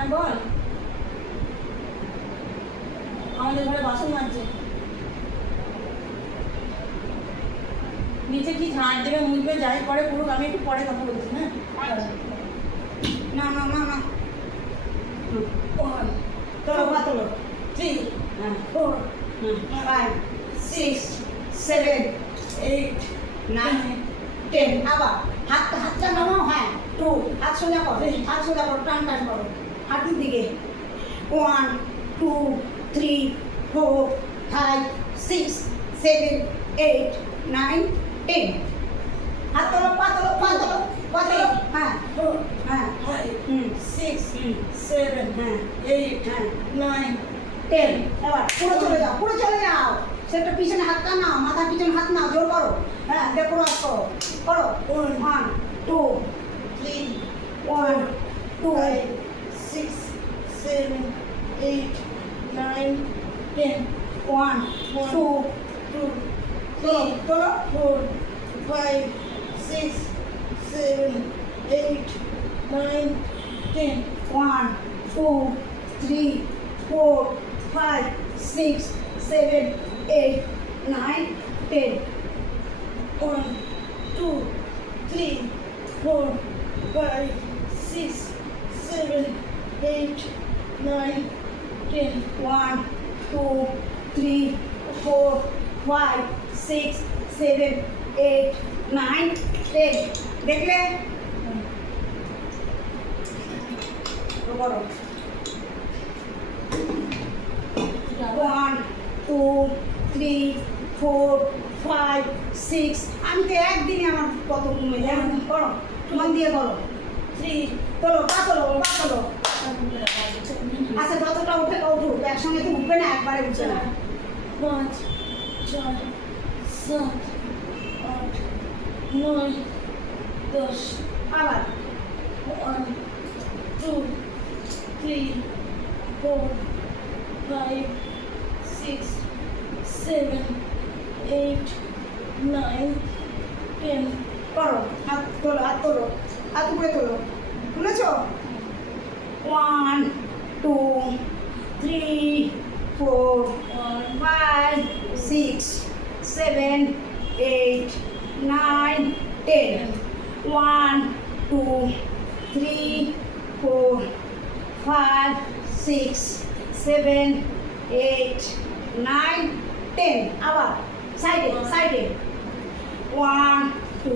হ্যাঁ বল। আমাদের ঘরে বাসন মাজছে। নিচে কি ঝাড় দেবে মুছবে যাই করে পুরো, আমি একটু পরে কথা বলছি। হ্যাঁ না না না না ওয়ান তোলো পা তোলো 3 হ্যাঁ 4 5 6 7 8 9 10 আবার হাতটা নামাও হ্যাঁ 2 হাত সোজা করো টান টান করো হাঁটুর দিকে 1 2 3 4 5 6 7 8 9 10 হাত তোলো পা তোলো হ্যাঁ 4 হ্যাঁ 5 6 7 হ্যাঁ 8 হ্যাঁ 9 10 এবার পুরো চলে যাও সেটা পিছনে হাত নাও মাথার পিছনে হাত নাও জোর করো হ্যাঁ দেখো রাজ করো 1 2 3 1 2 5 6 7 8 9 10 1 2 2 তোলো 4 5 6 7 8 9 10 1 2 3 4 5 6 7 8 9 10 1 2 3 4 5 6 7 8 9 10 1 2 3 4 5 6 7 8 9 10 দেখলে করো 1 2 3 4 5 6 আমি তো একদিনে আমার কত কমে যায় করো মন দিয়ে করো 3 তোলো পা তোলো আচ্ছা যতটা উঠে উঠুক একসঙ্গে তো উঠবে না একবারে উঠবে না 5 4 7 8 9 10 আবার 1 2 3 4 5 6 7 8 9 10 করো হাত তোলো হাত উপরে তোলো তুলেছ 1 2 3 4 5 6 7 8 9 10 1 2 3 4 5 6 7 8 9 10 আবার সাইডে 1 2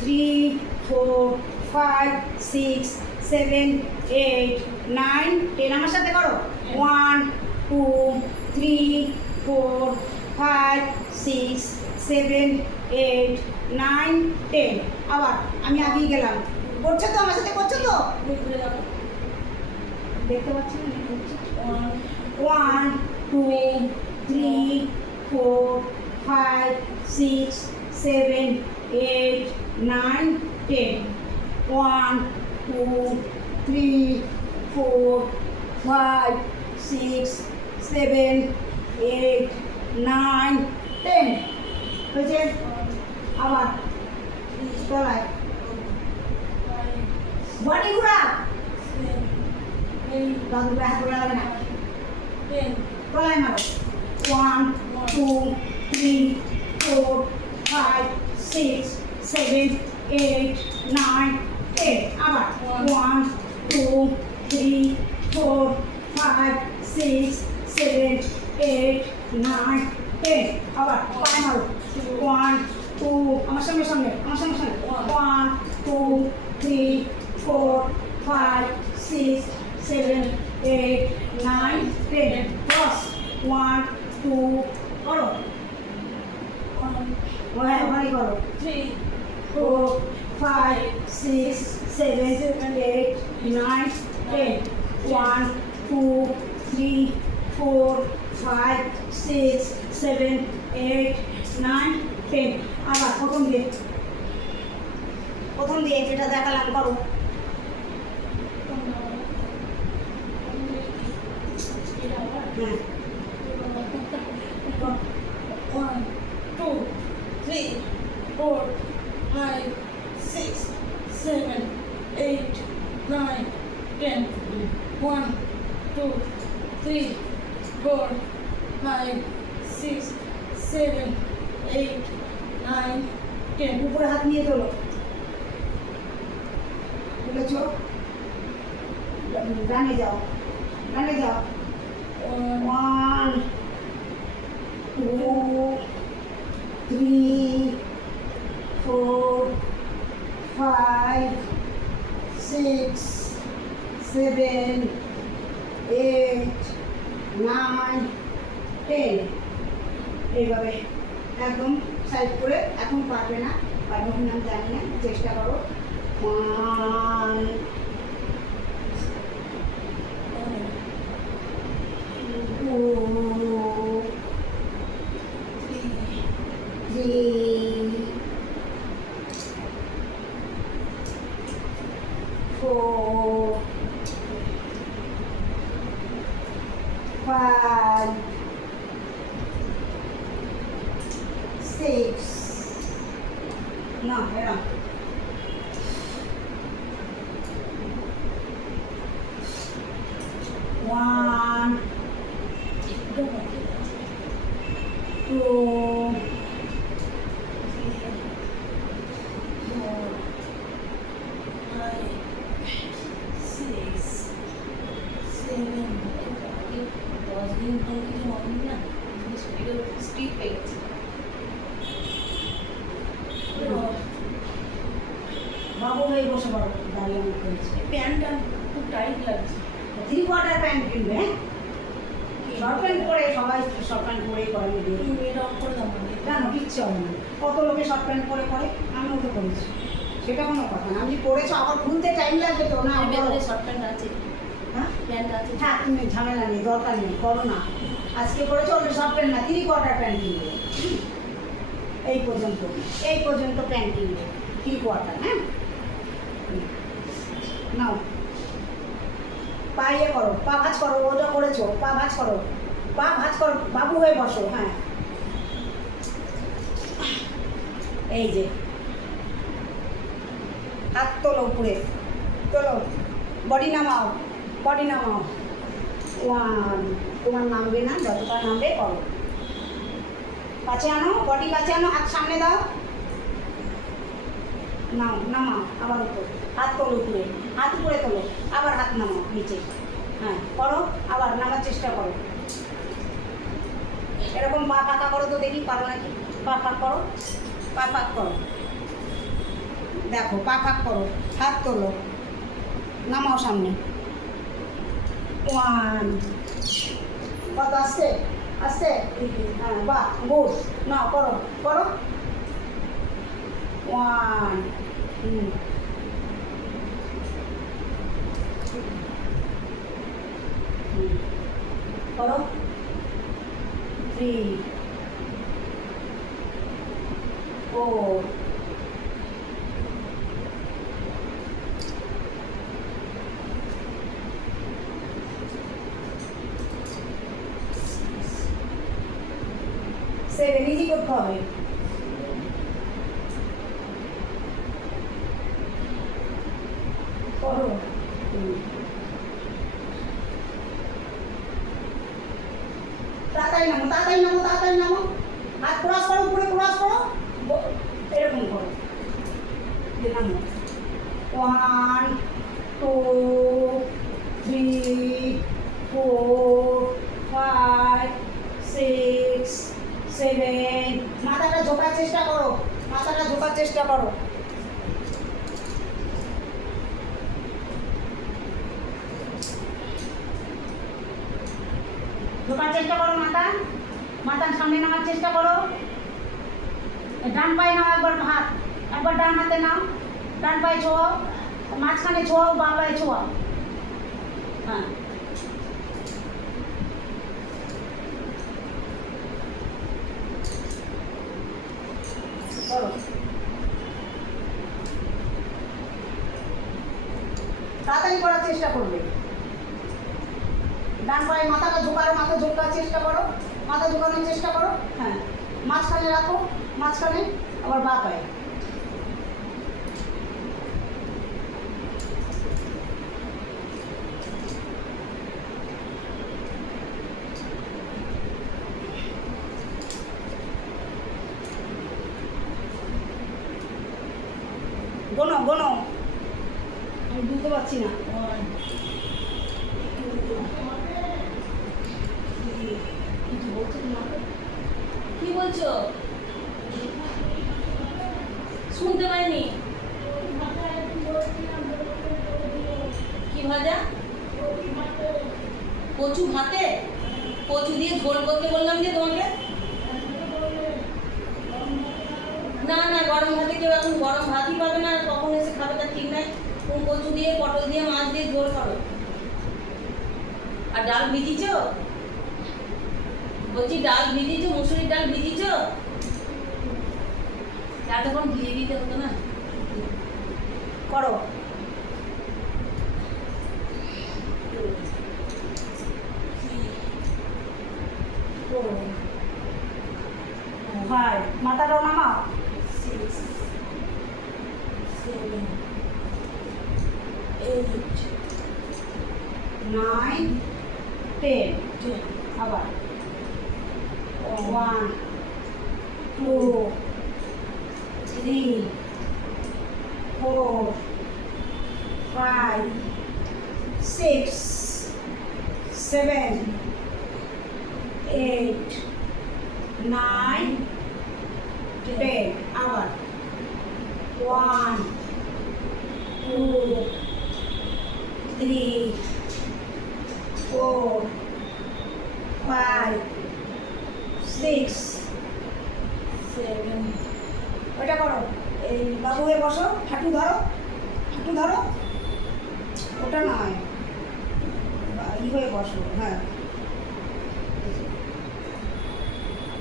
3 4 5 6 7 8 9 10 আমার সাথে করো 1 2 3 4 5 6 7 8 9 10 আবার আমি আগেই গেলাম করছো তো আমার সাথে করছো তো দেখতে পাচ্ছি না 1 2 3 4 5 6 7 8 9 10 1 2 3 4 5 6 7 8 9 10 হয়েছে আবার তলায় বডি ঘোরা দাদু হাত ঘোরা লাগে না 10 তলায় মারো 1 2 3 4 5 6 7 8 9 10 আবার 1 2 3 4 5 6 7 8 9 10 আবার পায়ে মারো 1 2 আমার সঙ্গে 1 2 3 4 5 6 7 8 9 10 cross 1 2 করো ওখানে করো 3 4 5 6 7 8 9 10 1 2 3 4 5 6 7 8 9 10 আবার প্রথম দিয়ে যেটা দেখালাম করো হ্যাঁ 1 2 3 4 5 6 7 8 9 10. 1, 2, 3, 4, 5, 6, 7, 8, 9, 10. উপরে হাত নিয়ে তোলো, তুলেছ, ডানে যাও, ডানে যাও। 1, 2, 3, 4, 5, 6, 7, 8, 9, 10। এইভাবে একদম সাইড করে, এখন পারবে না, পারবে কিনা আমি জানি না, চেষ্টা করো। 1, 2, 3, 4, 5, 6, no, era 1, 2, স্টিপ হয়ে গেছে। বাবু হয়ে বসে পড়ো, দাঁড়িয়ে আমার করেছে। প্যান্টটা খুব টাইট লাগছে। 3/4 প্যান্ট কিনবে, হ্যাঁ? শর্ট প্যান্ট পরে সবাই শর্ট প্যান্ট পরেই করে মেয়েদের। তুমি এটা অফ করে দাও না। কেন কিচ্ছু হবে না, কত লোকে শর্ট প্যান্ট পরে করে, আমিও তো করেছি, সেটা কোনো কথা না। আমি পরেছো, আবার খুলতে টাইম লাগবে তো না? ভেতরে শর্ট প্যান্ট আছে, হ্যাঁ, প্যান্ট আছে। হ্যাঁ, তুমি ঝামেলা নেই, দরকার নেই, করো না। আজকে করেছো ওটা শর্ট প্যান্ট না, 3/4 প্যান্ট কিনবে। এই পর্যন্ত, এই পর্যন্ত প্যান্ট কিনবে 3/4, হ্যাঁ? নাও, পা ইয়ে করো, পা ভাঁজ করো, ওটা করেছো, পা ভাঁজ করো, পা ভাঁজ করো, বাবু হয়ে বসো, হ্যাঁ। এই যে হাত তোলো উপরে, তোলো, বডি নামাও, বডি নামাও। 1, তোমার নামবে না, যতটা নামবে করো। কাছে আনো, বডি কাছে আনো, হাত সামনে দাও, নাও, নামাও, আবার উপর, হাত তোলো উপরে, হাত উপরে তোলো, আবার হাত নামাও নিচে, হ্যাঁ করো, আবার নামার চেষ্টা করো। এরকম পা ফাঁকা করো তো দেখি, পারো নাকি? পা ফাঁক করো, পা ফাঁক করো, দেখো পা ফাঁক করো, হাত তোলো, নামাও সামনে। 1, কত আসছে, আসছে, হ্যাঁ, বাহ, গুড, নাও করো, করো। 1, করো। 3, 4, 7, ইজি করতে হবে। করো। তাড়াতাড়ি নামো, তাড়াতাড়ি নামো, তাড়াতাড়ি নামো, হাত ক্রস করো, উপরে ক্রস করো, এরকম করো, দিয়ে নামো। 1, 2, 3, 4, 5, 6, 7, মাথাটা ঝোঁকার চেষ্টা করো, মাথাটা ঝোঁকার চেষ্টা করো। ঢোকার চেষ্টা করো, মাথা, মাথার সামনে নামার চেষ্টা করো। ডান পায়ে নাও, একবার হাত, একবার ডান হাতে নাও, ডান পায়ে ছোঁয়াও, মাঝখানে ছোঁয়াও, বাঁ পায়ে ছোঁয়াও, হ্যাঁ। করো, তাড়াতাড়ি করার চেষ্টা করবে। ডান পায়ে মাথাটা ঝোঁকারো, মাথা ঝোঁকার চেষ্টা করো, মাথা ঝোঁকানোর চেষ্টা করো, হ্যাঁ। মাঝখানে রাখো, মাঝখানে, আবার বাঁ পায়ে। গোনো গোনো, আমি বুঝতে পারছি না। 1 কি বলছো? শুনতে পাইনি। কি ভাজা? কচু ভাতে? কচু দিয়ে ঝোল করতে বললাম যে তোমাকে। না না, গরম ভাতে কেউ এখন গরম ভাতই পাবে না, কখন এসে খাবে তার ঠিক নাই। কচু দিয়ে, পটল দিয়ে, মাছ দিয়ে ঝোল খাবে। আর ডাল ভিজিছ? বলছি ডাল ভিজিছ, মুসুরির ডাল ভিজিছ? এতক্ষণ ভিজিয়ে দিতে হতো না? করো। ভাই মাথাটাও নামাও। 6 7 8 9 10 আবার 1 2 3 4 5 6 7 8 9 10 আবার 1 2 3 4 5 6 7 ওটা করো। এই বাবু হয়ে বসো, হাঁটু ধরো, হাঁটু ধরো। ওটা নয়, হয়ে বসো। হ্যাঁ,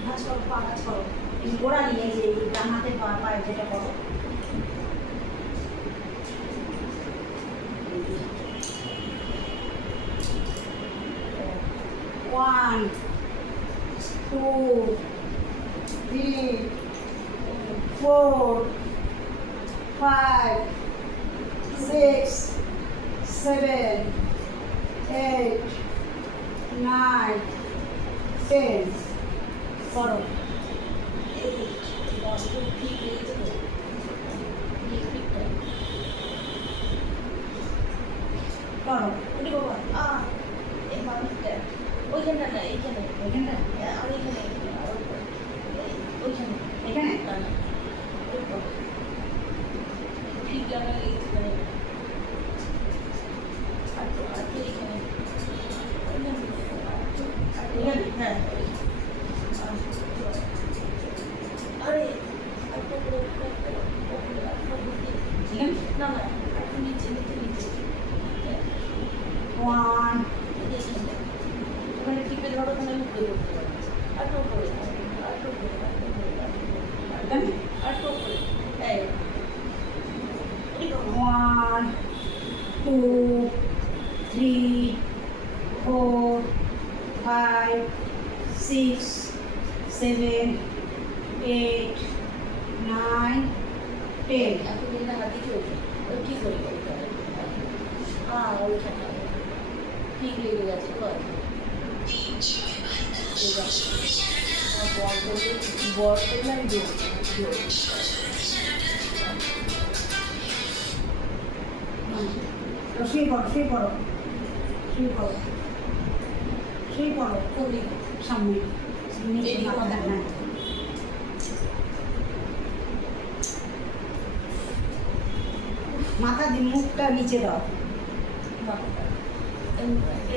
ভাঁজ করো, পা ভাঁজ করো। এই গোড়া নিয়ে যে ডান হাতে পায়ে যেটা করো। One, 2, 3, 4, 5, 6, 7, 8, 9, 10 করো। করো। ওইখানটা না, এইখানে, এখানটা আর এইখানে, ওইখানে, এখানে না না, ঠিক লাগালে এইখানে, আর তো এইখানে, এখানে হ্যাঁ, আরে এখানে না না, নিচে নিচে নিচে, 1, ওখানে টিপে ধরো, ওখানে আমি ধরে উঠতে পারছি। আর তো করে, আর তো করে, এখানে আর তো করে, এই 1, 2, 3, 4, 5, 6, 7, 8, 9, 10 এতদিন না হাতি চলছে, ওই ঠিক হয়ে গেছে। ওইখানটা ঠিক লেগে গেছে, বর করলে আমি জোর শুয়ে পড়ো, শুয়ে পড়ো, শুয়ে পড়ো, শুয়ে পড়ো। করি সামনে নিচে এদিকে মাথা মাথা। হ্যাঁ। মাথা দিয়ে মুখটা নিচে দাও।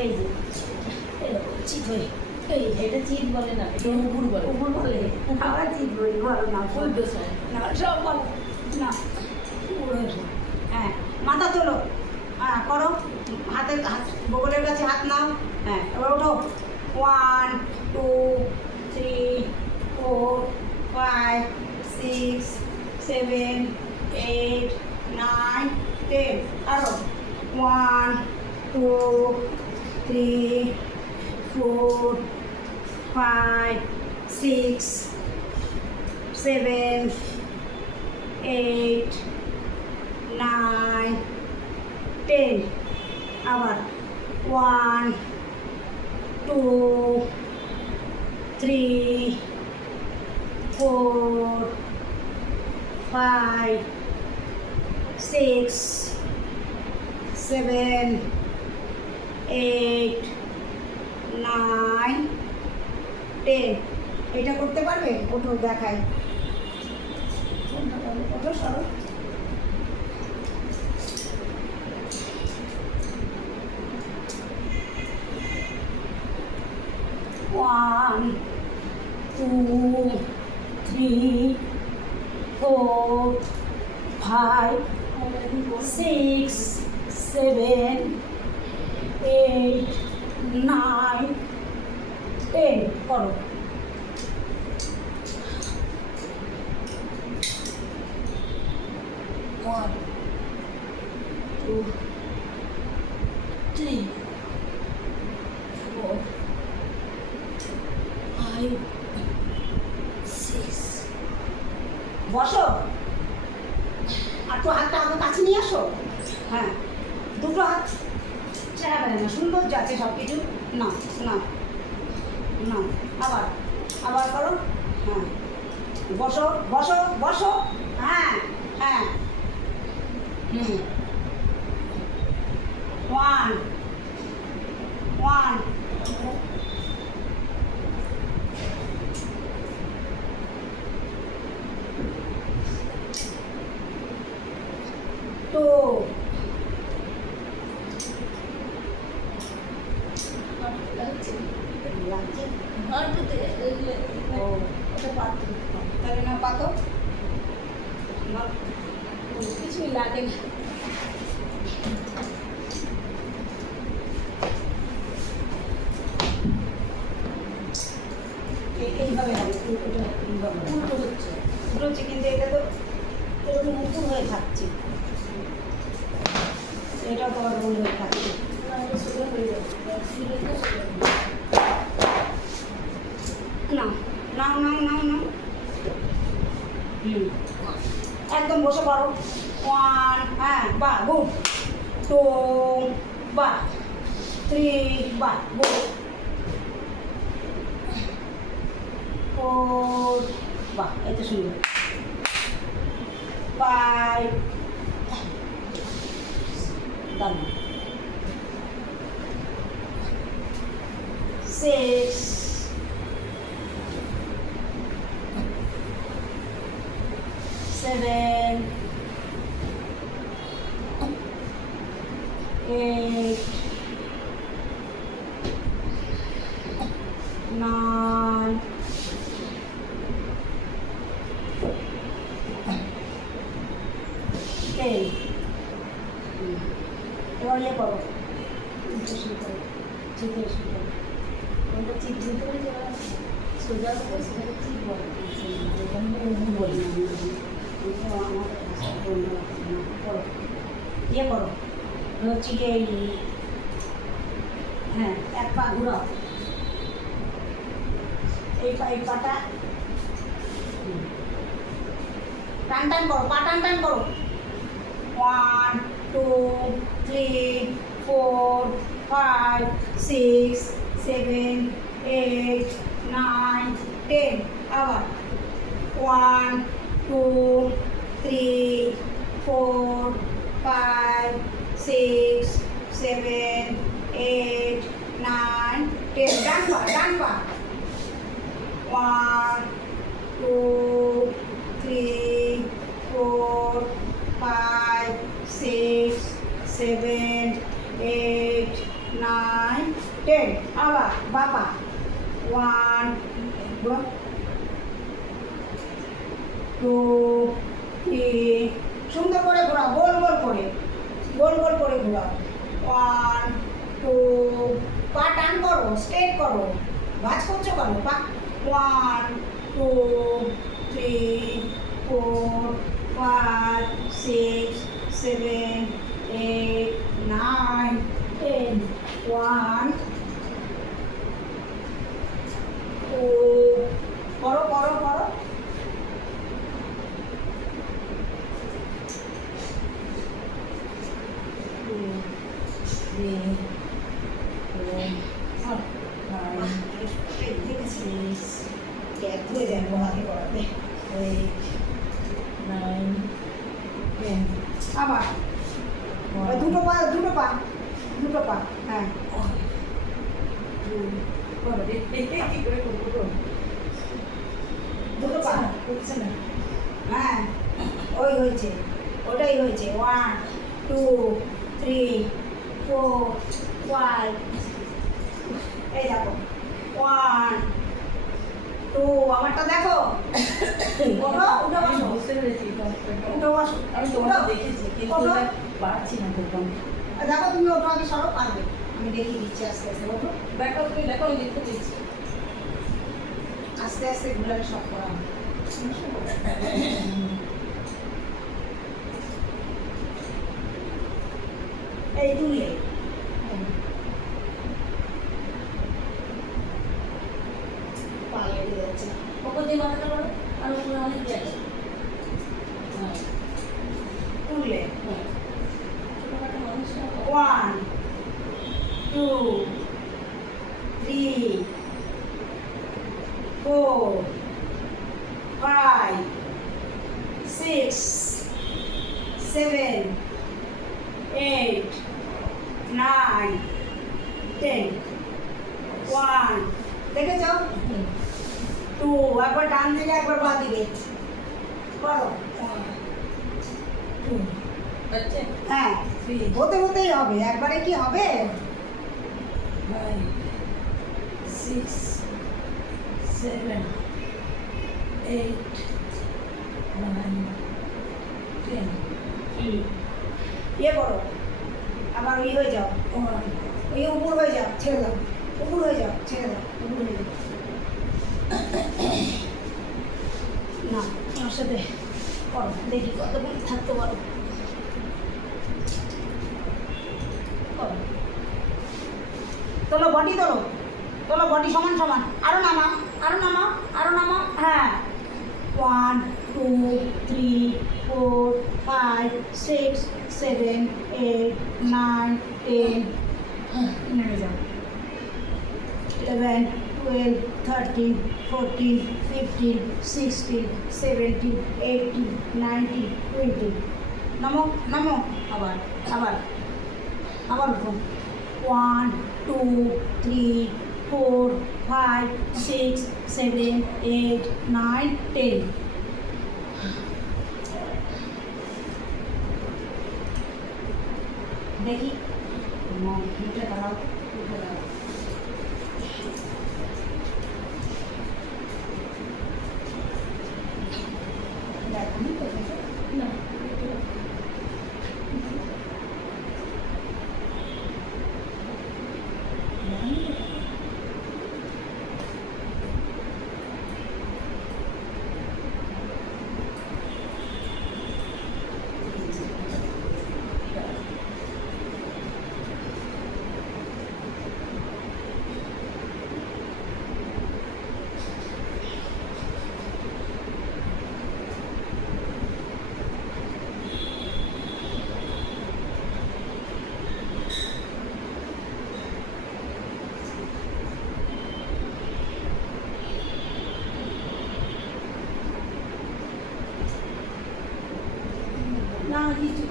এই যে চিত হয়ে এই এটা চিট বলে না, এটা উপুর বলে। উপর বলে আবার চিত বলি, বলো না ফুল দোষায় না, সব বলো না। হ্যাঁ, মাথা তোলো, হ্যাঁ করো, হাতের হাত বগলের কাছে হাত নাও। হ্যাঁ, এবার ওঠো। 1, 2, 3, 4, 5, 6, 7, 8, 9, 10 আরো 1, 2, 3, 4, 5, 6, 7, 8, 9, 10 আবার 1, 2, 3, 4, 5, 6 7 8 9 10 এটা করতে পারবে? ওঠো দেখাই, ওঠো সরো। One, 2, 3, 4, 5, 6, 7, 8, 9, 10 করো। One, 2, 3, 4, 5, 6 বসো। আর তো হাতটা আমার কাছে নিয়ে আসো। হ্যাঁ, দুটো হাত চালাবে না, সুন্দর যাচ্ছে সব কিছু। না না না, আবার আবার করো। হ্যাঁ, বসো বসো বসো। হ্যাঁ হ্যাঁ, হুম। 1 1 2 লাগছে। ও, তাহলে না পাতো না, কিছুই লাগে না। এইভাবে হবে, উল্টো হচ্ছে, উল্টো হচ্ছে, কিন্তু এটা তো এরকম উঁচু হয়ে থাকছে, এটাও তো আবার গোল হয়ে থাকছে। না, নাও নাও নাও নাও। হুম, একদম বসে পড়ো। 1, হ্যাঁ, বাহ, গুড। 2, বাহ। 3, বাহ, গুড। 4, বাহ, এত সুন্দর। 5, দারুণ। 6, 7, 8, 9, 10। এবার ইয়ে করো, চিপ করো, চিপে শুরু করো। ওটা চিপ দিতে পারি, যারা সোজা করে সেটাকে চিপ বলে, বলি না আমার ভাষা বন্ধ লাগছে না। করো, ইয়ে করো, হচ্ছে কি এই, হ্যাঁ, এক পা ঘুরাও, এই পাটা টান টান করো, পা টান টান করো। 1, 2, 3, 4, 5, 6, 7, 8, 9, 10 আবার। 1, 2, 3, 4, 5, 6, 7, 8, 9, 10 ডান পা, ডান পা। 1, 2, 3, 4, 5, 6, 7, 8, 9, 10 আবার বাবা। 1, 2, 3, সুন্দর করে ঘোরাও, গোল গোল করে, গোল গোল করে ঘোরাও। 1, 2, পা টান করো, স্ট্রেট করো, ভাঁজ করছো কেন পা। 1, 2, 3, 4, 5, 6, 7, 8, 9, 10 1, 2 করো করো করো। 2, 3, 4, 5, 6, গ্যাপ হয়ে যাবো হাতে করাতে। 8, 9, 10 আবার ওই দুটো পা দুটো পা দুটো পা হ্যাঁ করো কি করে করবো দুটো পা করছে না হ্যাঁ ওই হয়েছে ওটাই হয়েছে 1 2 3 4 5 এই দেখো 1 2 আমারটা দেখো ওঠো উঠে বসো বুঝতে পেরেছি উঠে বসো আমি তোমাকে দেখেছি কিন্তু ওঠো। এটা পারছি না তো দেখো তুমি ওঠো আগে সরো পারবে আমি দেখিয়ে দিচ্ছি আস্তে আস্তে ওঠো দেখো তুমি দেখো আমি দেখতে পেয়েছি আস্তে আস্তে ঘুরালে সব করা হবে। এই তুলে পা লেগে যাচ্ছে ওপর দিয়ে মাথাটা করো আর উপরে অনেক জায়গা হ্যাঁ তুলে হ্যাঁ ছোটখাটো মানুষরা 1 2 3 4 5 6 7 8 9 10 1 দেখেছ 2 একবার ডান দিকে একবার বাঁ দিকে করো আচ্ছা হ্যাঁ 3 হতে হতেই হবে একবারে কি হবে 5 6 7 8 9 10 ইয়ে করো আবার ওই হয়ে যাও 1 ওই উপর হয়ে যাও ছেড়ে দাও উপর হয়ে যাও ছেড়ে দাও উপর হয়ে যাও না আমার সাথে করো দেখি কতক্ষণ থাকতে পারো করো তোলো বডি তোলো তোলো বডি সমান সমান আরো নামা আরো নামা আরো নামা হ্যাঁ 1 2 3 4 5 6 7 8 9 10 নেমে যাও 11 12 13 14 15 16 17 18 19 20 নামো নামো আবার আবার আবার উঠো 1 2 3 4 5 6 7 8 9 10 দেখি উঠে দাঁড়াও উঠে দাঁড়াও দেখো না না কিছু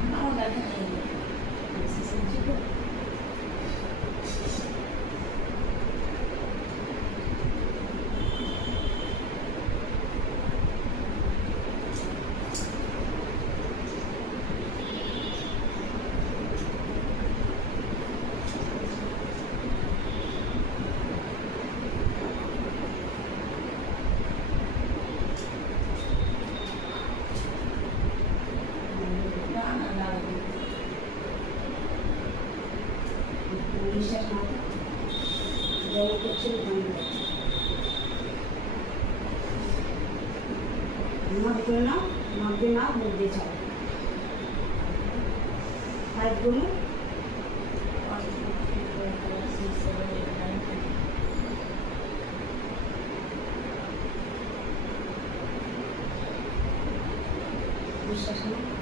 না আমার দেখা নেই না না না বিশ্বাস না জল করছে নাক করে নাও নাক দিয়ে নাও মুখ দিয়ে ছাড়ো 5 গুলো বিশ্বাস নেই